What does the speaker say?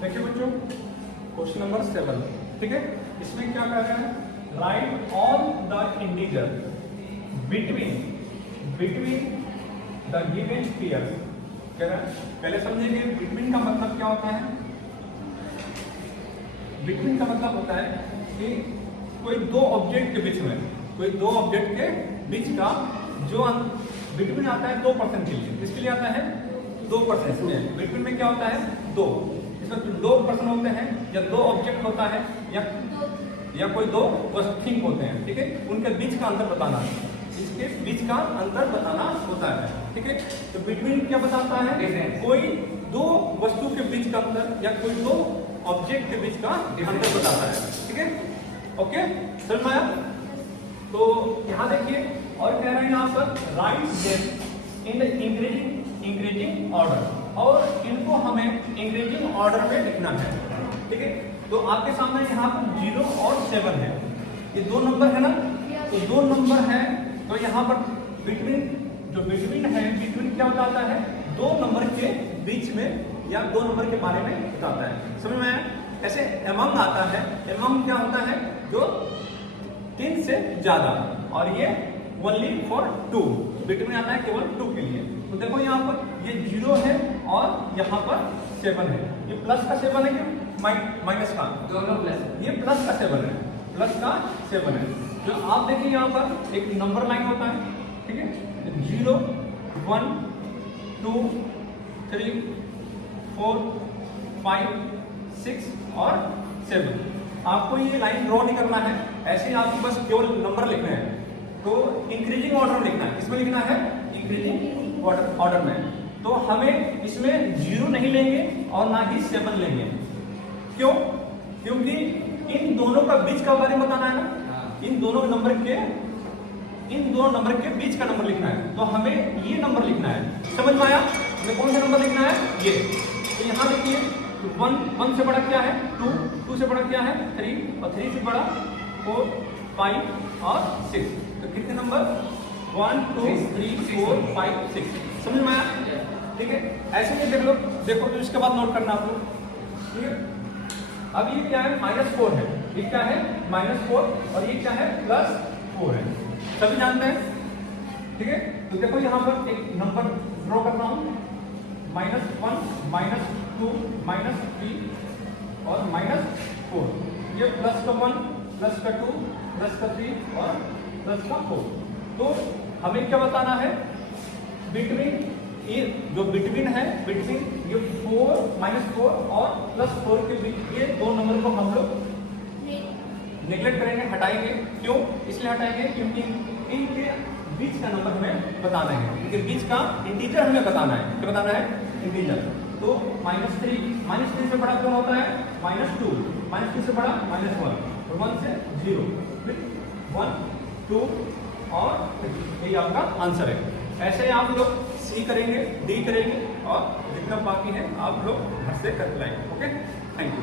देखिए बच्चों, question number 7, ठीक है। इसमें क्या कर रहे हैं, right all the integer between the given pairs. कह रहा है, पहले समझेंगे बिटवीन का मतलब क्या होता है। बिटवीन का मतलब होता है कि कोई दो ऑब्जेक्ट के बीच में, का जो बिटवीन आता है 2% के लिए। किसके लिए आता है? 2%। बिटवीन में क्या होता है? दो। इसमें 2% होते हैं, या दो ऑब्जेक्ट होता है, या कोई दो थिंग होते हैं, ठीक है। उनके बीच का अंतर बताना, इसके बीच का अंतर बताना होता है, ठीक है। तो बिटवीन क्या बताता है? कोई दो वस्तु के बीच का अंतर, या कोई दो ऑब्जेक्ट के बीच का अंतर बताता है, ठीक है। ओके, समझ में आया? तो यहाँ देखिए, और कह रहे हैं यहाँ पर write them in the increasing order, और इनको हमें इंक्रीजिंग ऑर्डर में लिखना है, ठीक है। तो आपके सामने यहाँ पर 0 और 7 है, ये दो नंबर है ना, तो दो नंबर है, तो यहाँ पर बिटवीन क्या बताता है? दो नंबर के बीच में या दो नंबर के बारे में बताता है, समझ में आया? ऐसे एमंग आता है, एमंग क्या होता है? जो 3 से ज्यादा, और ये ओनली फॉर 2, बिटवीन आता है केवल 2 के लिए। तो देखो यहाँ पर ये 0 है और यहाँ पर 7 है, ये प्लस का 7 है कि माइनस का? दोनों प्लस। ये प्लस का 7 है, प्लस का 7 है। जो आप देखिए यहाँ पर एक नंबर लाइन होता है, ठीक है। 0 1 2 3 4 5 6 और 7। आपको ये लाइन ड्रॉ नहीं करना है, ऐसे ही आपको बस केवल नंबर लिखना है। तो इंक्रीजिंग ऑर्डर में लिखना है, किसमें लिखना है? इंक्रीजिंग ऑर्डर में। तो हमें इसमें 0 नहीं लेंगे और ना ही 7 लेंगे। क्यों? क्योंकि इन दोनों का बीच का बारे में बताना है ना, इन दोनों नंबर के बीच का नंबर लिखना है। तो हमें ये नंबर लिखना है, समझ में आया? हमें कौन सा नंबर लिखना है? ये। तो यहाँ देखिए, 1 से बड़ा क्या है? 2 से बड़ा क्या है? 3, और 3 से बड़ा 4 5 और 6। तो कितने नंबर? 1 2 3 4 5 6। समझ में आया? ठीक है, ऐसे ही देख लो, देखो तो इसके बाद नोट करना आप लोग, ठीक है। अब ये क्या है? -4 है, ये क्या है? -4, और ये क्या है? +4 है, सभी जानते हैं, ठीक है। तो देखो यहाँ पर एक नंबर ड्रॉ कर रहा हूँ, -1 -2 -3 और -4। ये प्लस का 1 प्लस का 2 प्लस का 3 और प्लस का 4। तो हमें क्या बताना है? बिटवीन, ये जो बिटवीन है, बिटवीन ये 4 -4 और +4 के बीच ये दो नंबर को हम लोग नेग्लेक्ट करेंगे, हटाएंगे। क्यों इसलिए हटाएंगे? क्योंकि इनके बीच का नंबर हमें बताना है, इनके बीच का इंटीजर हमें बताना है। क्या बताना है? इंटीजर। तो -3 से बड़ा कौन होता है? -2, -2 से बड़ा -1, और 1 से 0, फिर 1 2 और यही आपका आंसर है। ऐसे ही आप लोग सी करेंगे, डी करेंगे, और जितना बाकी है आप लोग घर से कर लाएंगे। Okay, thank you.